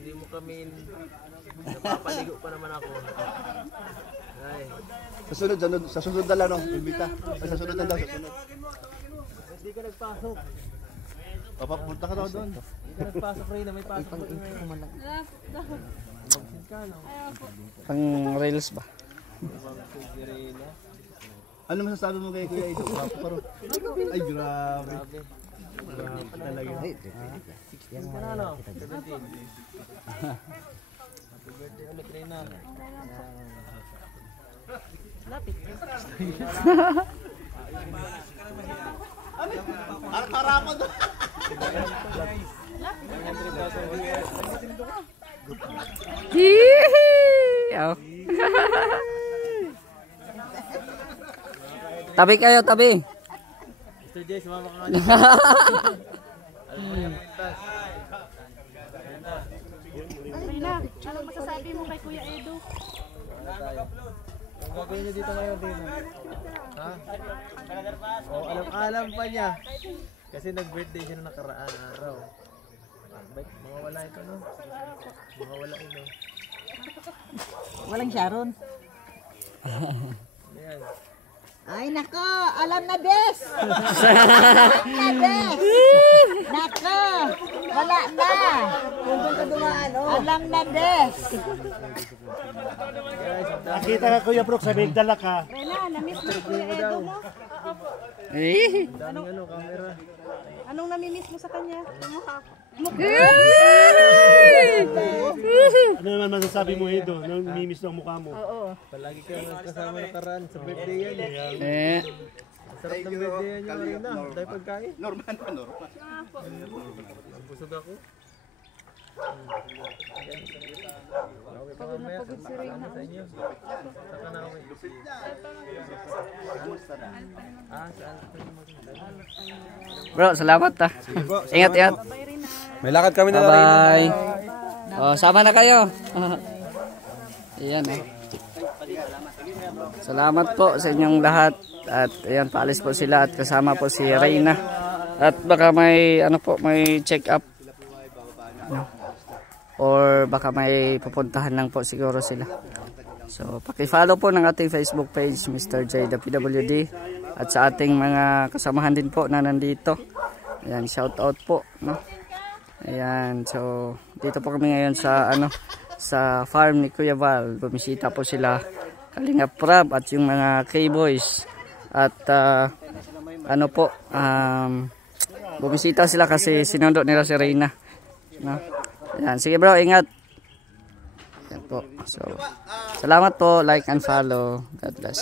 hindi mo kami napapaligo pa naman ako. Ay. Sa sunod na lang, no? Imbita. Sa sunod na lang, sa sunod. Hindi ka nagpasok. Papunta ka daw doon. Hindi ka nagpasok rin na may pasok. Pang rails ba? Ano masasabi mo kay Kuya Edo? Ay, grabe. Grabe talaga. Yan ka na, no? 17. Happy birthday ulit, Reyna. Lapit. Karapon doon. Oh. Tabi kayo, tabi. Mr. Jay, sumama ka nga. Alam mo yung pintas. Reyna, anong masasabi mo kay Kuya Edo? Ang gagawin niyo dito ngayon, Reyna? Ha? O, alam pa niya. Kasi nag-birthday siya na nakaraan araw. Mawawala ito, no? Mawawala ito. Walang Sharon. Ayan. Ay nako, alam na Des. Alam na Des. Nako, wala na. Alam na Des. Nakita ka Kuya Brooke, sabihin dala ka. Reyna, namiss mo si Kuya Edo mo? Daming camera. Anong namimiss mo sa kanya? Ano naman masasabi mo Edo? Nang mimiss ng mukha mo? Oo. Palagi ka kasama nakaraan sa birthday yan. Sarap ng birthday yan yung Reyna. Dahil pagkain. Normal. Busog ako. Pagod na pagod si Reyna. Sa inyo. Saka na kami. Bro, salamat ta. Ingat, ingat. May lakad kami na Bye. Oh, sama na kayo. Ayan oh. Salamat po sa inyong lahat. At ayan, paalis po sila at kasama po si Reyna. At baka may ano po, may check up. Or baka may pupuntahan lang po siguro sila. So, paki-follow po ng ating Facebook page, Mr. J the PWD. At sa ating mga kasamahan din po na nandito. Ayan, shout out po, no? Ayan, so dito po kami ngayon sa sa farm ni Kuya Val. Bumisita po sila Kalingap Prab at yung mga K-boys. At ano po, bumisita sila kasi sinundo nila si Reyna, no? Ayan, sige bro, ingat. Ayan po. So, salamat po, like and follow. God bless.